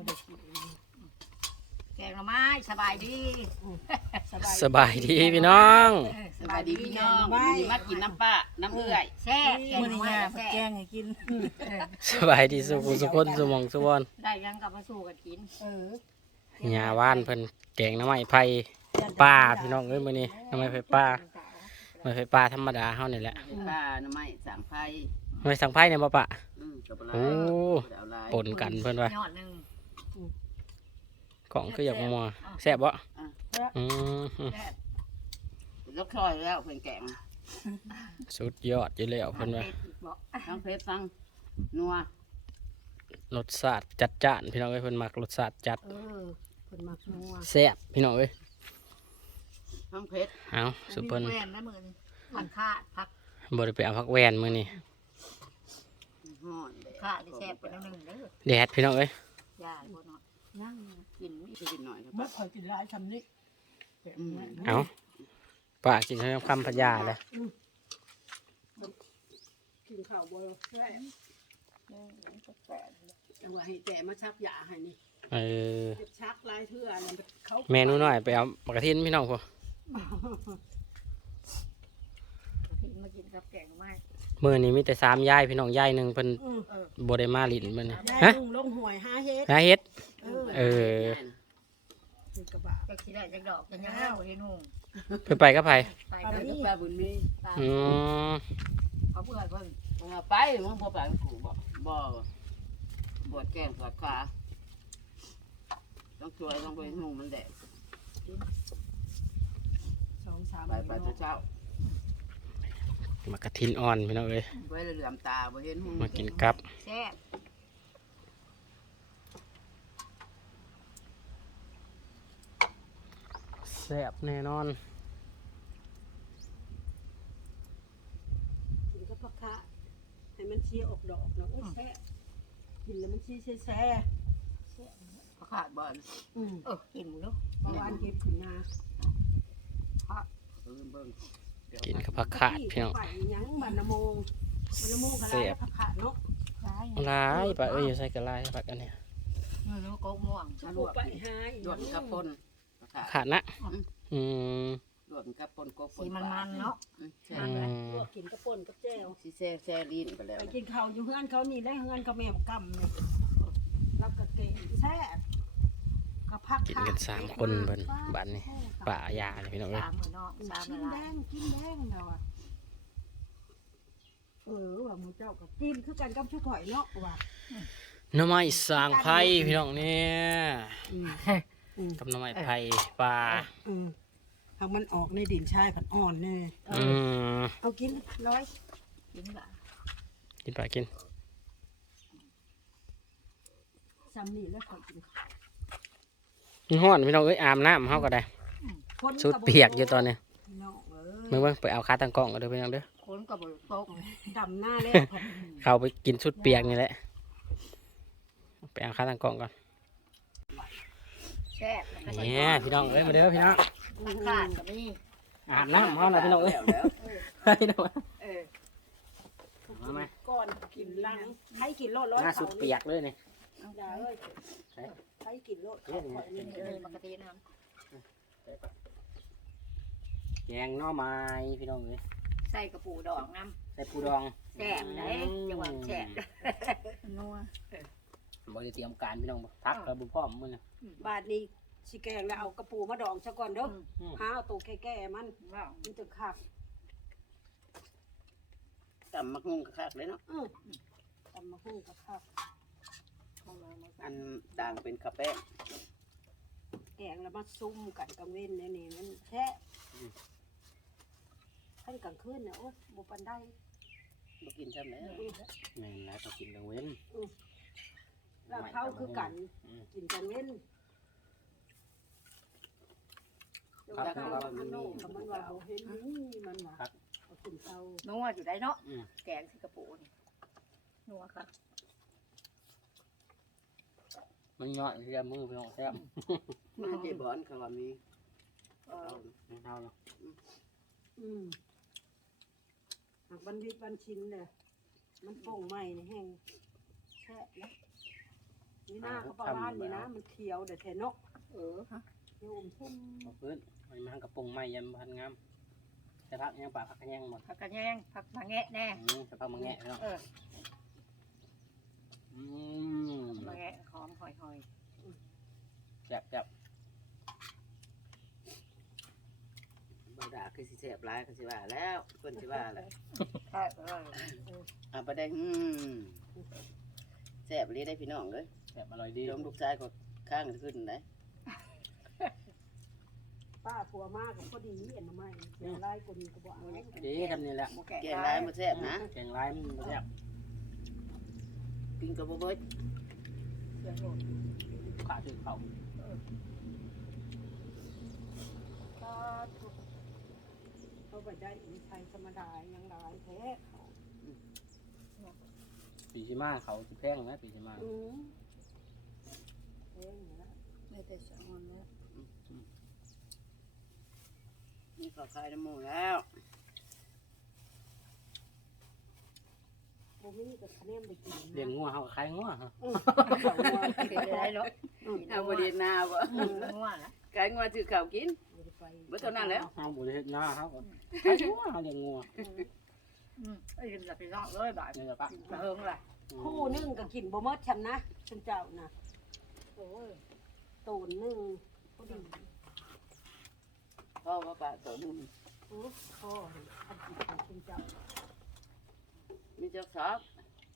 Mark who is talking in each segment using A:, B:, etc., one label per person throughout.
A: ได้กิน
B: แกงหน่อไม้สบายดี
C: สบายดีพี่น้อง
B: สบายดีพี่น้องวันนี้มากินน้ำป้าน้ำเอื่อยแซ่บแกง
A: มื้อ
B: หน่อ
A: นี้
B: ไม้
A: ย่า
B: แซ่
A: แก
B: บ
A: งให้กิน
C: สบายดีสุขสุขคนสมองสุวรรณ
B: ได้ยังกลับมาสู่กันกิน
C: หญ้าว่านเพิ่นแกงน้ำไม้ไผ่ป้าพี่น้องเอ้ยมื้อนี้น้ำไม้ไผ่ป้าน้ำไม้ไผ่ป้าธรรมดาเฮานี่แหละ
B: ป้าน้ำไม้สามไผ่
C: น้ำไม้สังไผ่เนี่ยบ่ปะ
B: กับปลา
C: โอ้ปนกันเพิ่นว่าย
B: อดหนึ่ง
C: ของคืออยากมัวแซ่บบ่อืม
B: แซ่บยกคอยแล้วเพิ่นแกง
C: สุดยอดอยู่แล้วเพิ่นว่า
B: ทั้งเพชรทั้งนัว
C: รสชาติจัดจ้านพี่น้องเอ้ยเพิ่นมักรสชาติจัด
A: เพิ่นมักนัว
C: แซ่บพี่น้องเอ้ย
B: ทั้งเพชร
C: เอาสุเพิ่น
B: แม่นนะมือนี่ผักคาดผัก
C: บ่ได้ไปเอาผักแวนมื้อนี้
B: ห่อนคาดที่แซ่บไปแล้วหนึ่งเด้อ
C: แดดพี่น้องเอ้ย
B: ยายบ่เนาะ
A: นั่ง
B: กินนี่กินหน่อยครับ
A: บ่ค่อยกินหลายซำนี้
C: เอาป้ากินคำพญาเลย
A: กินข้าวบ่ได้เอาไว้ให้แต่มาชักยาให้นี่
C: เออ
A: ชักหลายเทื่อนั่นเขา
C: เมนูหน่อยไปเอาปกติพี่น้องพอ
B: มากินกับแกงไม้
C: มื้อนี้มีแต่3ยายพี่น้องยายหนึงเพิ่นบ่ได้มาลิ้นมื้อนี้
A: ได้
C: ฮะ
A: ลงหวยหาเฮ็ด
C: หาเฮ็ด
A: เออ
B: คือกระบะจะคิดได้จักดอกจักยังเอาเห็นหุ่ง
C: เพิ่นไปกับไผ
B: ไปกับปลาบุญมีปลา
C: อืม
B: เขาเพื่อนเพิ่นไปมึงบ่ไปกูบ่ปวดแก้มปวดขาต้องช่วยต้องไปหุ่งมันแดด
A: 2-3
B: ไปเช้าม
C: ากระทินอ่อนพี่น้องเอ้ย
B: ไว้เหลื่อมตาบ่เห็นหุ่ง
C: มากินกับ
B: แซ่บ
C: แซ่บแน่นอน
A: กินกับผักคะให้มันชี้ออกดอกแล้วแซ่บกินแล้วมันชี้แซ่
B: เขาขาดบ่อน กินหมูเนาะ
A: บางวันเก็บขึ้นนา
B: เบิ่ง
C: กินกับผักขาดพี่น้อง
A: ไปยังบ้านนาโมงบ้านนาโมงก็ได้ผักขาดเนาะ
C: หลายปะเอ้ยอยู่ใส่กระลายผักอันเนี้ย
B: เนาะโกกม่วง
A: จะ
B: ล
A: ปลู
B: ว
A: ก
B: ก
A: ไปหา
B: ลวกกับปน
C: ขาดนะอืม
B: ลวกกับปนโกปน
D: สีมันๆเนาะ
B: ใช่
A: ลวกกินกระป่นกับแจ่ว
B: สิแซ่ลิ้นไปแล้ว
A: ไปกินข้าวอยู่เฮือนเขานี่ได้เฮือนเขาแม่กำนี่รับกระเกงแซ่บกระพัก
C: กินกัน3คนเพิ่นบ้านนี้ป่ายาเลยพี่น้องเอ้ย
D: สามมือเนาะสาม
A: กิ
D: ละ
A: น
D: ลา
A: แด
D: ย
A: งกินแดงเราอ่ะว่าหมูเจ้ากับกินคือกันกับชุดข่อยเนาะว่า
C: หน่อไม้สร้างไผ่พี่น้องเนี่ยกับหน่อไม้ไผ่ปลา
A: ทางมันออกในดินชายผันอ่อนแน่
C: อืม
A: เอากินร้อย
D: กินละ
C: กินปลากิน
A: ซ้ำนี่แล้วข่อยกิน
C: มันฮ้อนพี่น้องเอ้ยอาบน้ำเฮาก็ได้สุดเปียกอยู่ตอนนี้
A: น้องเอ้ย
C: เมื่อไปเอาคาตั้งกล้องก็เด้อพี่น้องเด้อ
D: คนกับบริโภค
A: ดำหน้าแล้วผัด
C: เข้าไปกินสุดเปียกนี่แหละไปเอาคาตั้งกล้องก่อน
D: แซ่บ
C: เนี่ยพี่น้องเอ้ยมาเด้อพี่น้อง
D: ขาดกับนี่
C: อาบน้ำเฮาน่ะพี่น้องเอ้ยพี่น้องมาไหม
A: ก่อนกินลังให้กินโลดร้อย
C: หน้าสุดเปียกเลยนี่
A: อย่าเอ้ยให้กินโลดข่อยนี่
D: เลยปกตินะ
C: แกงหน่อไม้พี่น้องเอ้ย
D: ใส่กระปูดอกน้
C: ใส่ปูดอง
D: ำแซ่บเลยจังหวะแซ่บนัว
C: บ่ได้เตรียมการพี่น้องพักแล้วบ่พร้อมมื้อนี้
A: บาทนี้สิแกงแล้วเอากระปูมาดองซะก่อนเด้อหาเอาตัวแก่ๆมัน
D: ว้าว
A: มันจะคัก
B: ตำมักหุ่งคักเลยเนาะ
A: ตำมะฮุ่งกับคัก
B: อันด่างเป็นกระแป้ง
A: แกงแล้วมาซุ่มกันกลางเว้นเนี่ยนี่มันแท้ขั้นกลางคืนเนี่ยโอ้บ่ปันได้
B: บ่กินซ้ำแล้ว
C: แม่นแล้วก็กินกลางเว้น
A: ลาบเท้าคือกันกินกลางเว้น
B: ครับ
A: มันโน่กับมันว่าบ่เห็นนี่มันว่าเอากินเท้า
D: นัวอยู่ได้เนาะแกงใส่กระปูนี่นัวครับ
C: มันย่อยเรียมือพี่น้องแซ่บ
B: มาเจ็บบอนเขาว่ามี
C: เท่าเนาะ
A: หากบันวิดบันชินเลยมันโป่งใหม่นี่แห้งแท้แล้วนี่หน้าเขาประมาณนี้นะมันเขียวเด็ดแทนนกเขียวชุ่ม
C: บ่พื้นมันมากับปงไม้ยำพันงามจะพักยังปากพักกันยังหมด
D: ผักกระแยงผักมาแงะแน่
C: จะพักมาแงะเนาะอืม
D: มาแงะหอมหอย
C: จับ
B: บ่ด่าคือสิแซ่บหลายก็สิว่าแล้วเพิ่นสิว่าแหละ
D: ๆใช่
B: ประเด็นแซ่บเลยได้พี่น้องเอ้ย
C: จับอร่อยดี
B: ยมลูกชายก็ข้างขึ้นได้
A: ป้าผัวมากกับพอดีเอ็นมาใหม่เสียไล่คนนี้ก็บอกเอา
C: ดีทำนี่แหละ
D: หมู
B: แก
D: แกะ
B: งร้ายบ่แซ่บนะ
C: แกงร้ายมันบ่แซ่บ
B: กินก็บ่เบิด
C: ขาถือเขา
A: ก็เขาไปได้อินไทยธรรมดายังได้แท้เขา
C: ปีชิมาเขาสิแพงนะปีชิมา
A: เองนะ
D: ไม่แต่สองวันแล้ว
B: นี่ก็ขายน้ำหมูแล้ว
A: บ่มีกับคะแนนไปกิน
C: เลี้ยงงัวเขาก็ขายงัวฮะ
D: กินได้หรอ
B: เอาบ่ได้นาบ่
D: ง่วงละ
B: ขายงัวถือข้าวกินบ่เท่านั้นแล้ว
C: เขาบ่ได้เฮ็ดนาเขาก็ขายงัวเขาเลี้ยงงัว
D: ไอ้กินแบบพี่น้องเลยแบบ
C: นี่แหละปะ
D: เฮิงล่ะ
A: คู่นึงก็กินบ่หมดชำนะคุณเจ้านะโอ้ยตูนนึงพอดี
B: พ่อว่าปลาตัวนึง
A: พ่ออันกินของคุณเจ้า
B: มีจักสอบ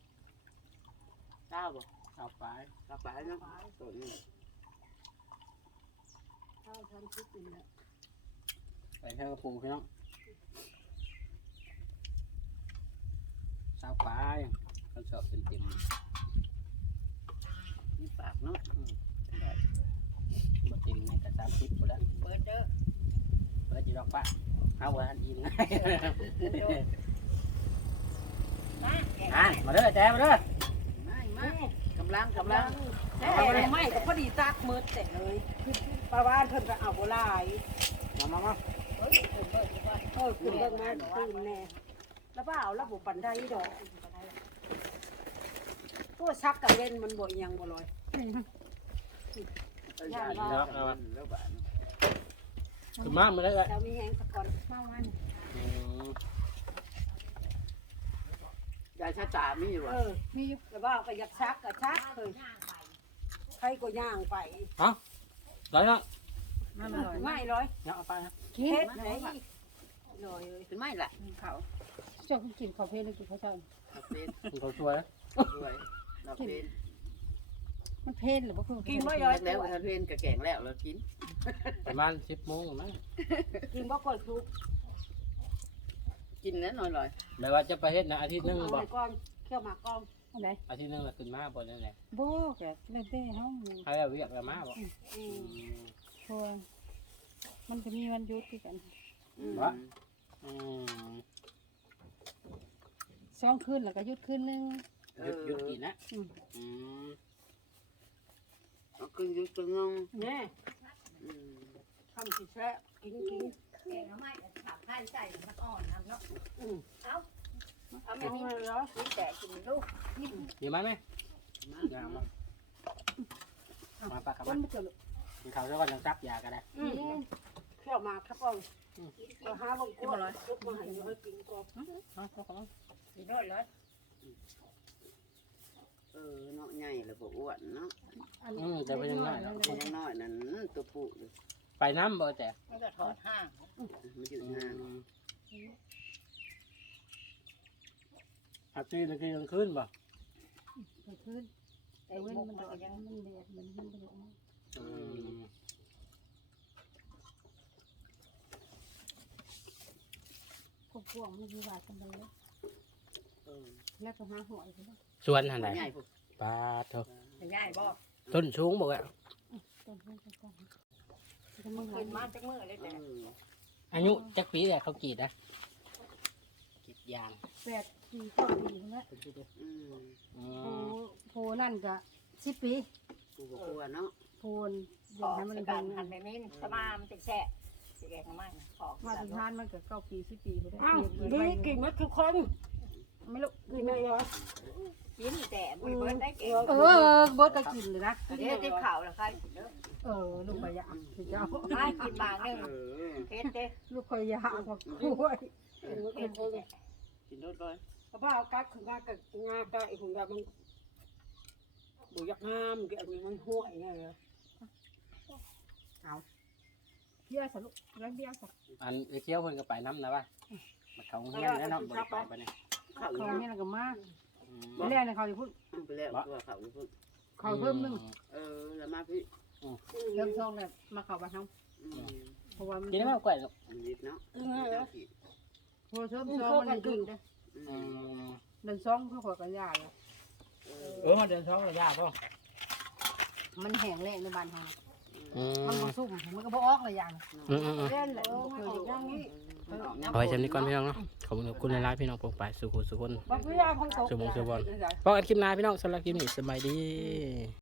B: ข้าวบ่
C: เอาไป
B: ข้าวปลาเนาะตัวนึง
A: ข้าวฉันคิดกินแล้ว
C: ไปเท่ากระปูพี่น้องสาวปลายเขาชอบเต็ม
B: มีปากเนาะ
C: ๆได้บ่เต็มนี่ก็30บ่แล้ว
D: เปิดเด้อ
C: เปิดอยู่ดอกปะเอาไว้ทันอิ่มง่าย
D: นะแกะ
C: มาเด้อแจ๊มาเด้อ
B: ไม่มากำลัง
A: เอาอะไรไม่ก็พอดีตักมืดแต่เลยปลาบ้านเพิ่นก็เอาโบราณ
C: มา
D: เฮ้ยเปิดดีกว่า
A: ขึ้นเบิ่งมาตื่นแน่แล้วเปล่าแล้วบ่ปันได้ดอกตัวชักกับเว้นมันบ่ยังบ่ลอย
B: แล้วบาด
C: ขึ้นมามาเลย
A: แล้วมีแฮงสะก่อน
D: มาวัน
B: ยายชะตามีอยู่บ่
A: มีแล้วว่าก็อยากชักก็ชักเคยใครก็ย่างไป
C: ร้อยละ
D: มาหน่อย
A: ไม่ร้อย
C: เนี่ยเอาไปนะ
A: เฮ็ดไหนลอยเลย
B: คือไม่ล่ะ
D: เขา
E: เจ้ากินข้าวเพลหรือกินข้าวเจ้า
B: เราเป็น
C: เขาช่วย
B: ด้วยเราเป็น
E: มันเพลหรือว่าคือ
A: กินบ่ย้อย
B: แล้วถ้าเป็นกะแกงแล้วเรากิน
C: ประมาณ10 โมงมั้ง
A: กินบ่ก่อยทุก
B: กินนั้นหน่อย
C: แบบว่าจะไปเฮ็ดนะอาทิตย์นึง
A: เอา
C: บ่
A: ไว้ก่อนเคี่ยวหมากก่อน
E: อะไร
C: อาทิตย์นึงละขึ้นมาบ่นั่นแหละ
E: โบกะเล่นเต้เฮา
C: ใครเอาเวียกมาบ่
E: ทัวมันจะมีวันหยุดคือกัน 2 คืนแล้วก็หยุดคืนนึง
C: หยุดอีกนะ
B: เอาขึ้นยุกงง
A: แน่ทำสิแซ่กิน
D: แกงไม่ผักไข่ใส่มันอ่อนนะเนาะ
A: เอา
D: เอา
A: แบ
D: แบบ
A: บ
D: นี้
A: นี้เหรอ
D: กินแต่กินลูก
C: อยู่มั้ยอย่ามาปากกับ
A: มั
C: มัน น
A: ไม่เจอ
C: กินข้าวแล้วก็ยังซักยาก็ได้
A: เคี่ยวหมากครับก่อนก็หาบ่กลัวลุกมาให้อยู่ให้กินก่อน
D: กินด้วยเลย
B: เนาะใหญ่แล้วบ่อ้วนเนาะ
C: แต่เป็นยังไง
B: ยังน้อยนั่นตัวผู้
C: ไปน้ำบ่แต่
D: มันก็ถอดห้าง
B: มันอยู่ห่าง
C: อาทิตย์นึงกลางคืนบ่
E: กลางคืนแต่เว้นมันดอกมันแดดมันบ่ได้พวกมันมีว่ากันไปแล้วแล้วก็หาหอยไปแล้ว
C: สวนหันใด
B: ใหญ่พวก
C: ปลาเถอะ
D: ง่ายบ่
C: ต้นชูงบ่อ่ะ
E: ต้นมันก็จะมึง
D: ขึ้นมาจากมือเลยแต่
C: อายุจักปีแหละเขากรีดนะกรีดยาง
E: 8 ปี9 ปีแล้วโพนั่นก็10 ปี
B: ผู้บ่กลัวเนาะ
E: โพนอ
D: ขอย่าง
E: ให้
D: มั
E: มัน น
D: กั
E: ดั
D: น
E: ง
D: หันไปมิ้นสมามันจะแช่แกงไม่ขอ
E: มาสุดท้ายมันก็9 ปี10 ปีไปได้
A: อ้าวดีกินหมดทุกคน
E: ไม่รู้
A: กินไม่เหรอ
D: กินแต่ไม่เบิดได้แกง
E: เบิร์ดก็กินเลยนะ
D: เดี๋ยวติดข่าวแล้วใครเด้อ
E: ลูกขยะเจ้า
D: ใครกินบางนึงเฮ็ดเด้
E: ลูกขยะบอกกล้วย
D: เฮ็ดเด้
B: กินรสเลย
A: กระเพาะกัดของงากับงากับไอ้ของงามันบุยักห้ามเกี่ยวกับมันห่วยไงเหรอ
E: เบี้ยสลุกแล้วเบี้ยสัก
C: อันไอ้เคี้ยวเพิ่นก็ไปน้ำนะว่ามาเขาเฮียนแล้วเนาะบ่ได้ไปเนี่ย
B: ข้าว
E: เขา
B: นี่
E: เนี่ยก็มาก
C: อืม
E: ไม่แรกเลยเขาจะพูด
B: ไปแล้วตัวข้าวนี่พุ่น
E: เขาเพิ่มนึง
B: แล้วมาพี่
E: เริ่มช่องเลยมาเขาไปทำเพราะว่ามัน
C: กินได้ไหมกล้วยลูก
B: นิดเนาะ
E: พอเริ่มช่องมันกิน
C: อืม
E: เดินช่องเขาขอกันยาเลย
C: เดินท้องระยะป่ะ
E: มันแห้งแรงในบ้านเขา
C: อื
E: มัน
C: ม
E: ก็ซุ่มมันก็บ่ออกเลยอย่าง
A: เล่นเลยมันออกอย่างนี้
C: เอาไว้จำนี้ก่อนพี่น้องเนาะขอบคุณหลายๆพี่น้องปกไปสุขุสุขคน
A: บางทีเราพังตก
C: สุบงสุบอลพบกันคลิปหน้าพี่น้องสำหรับคลิปนี้สบายดี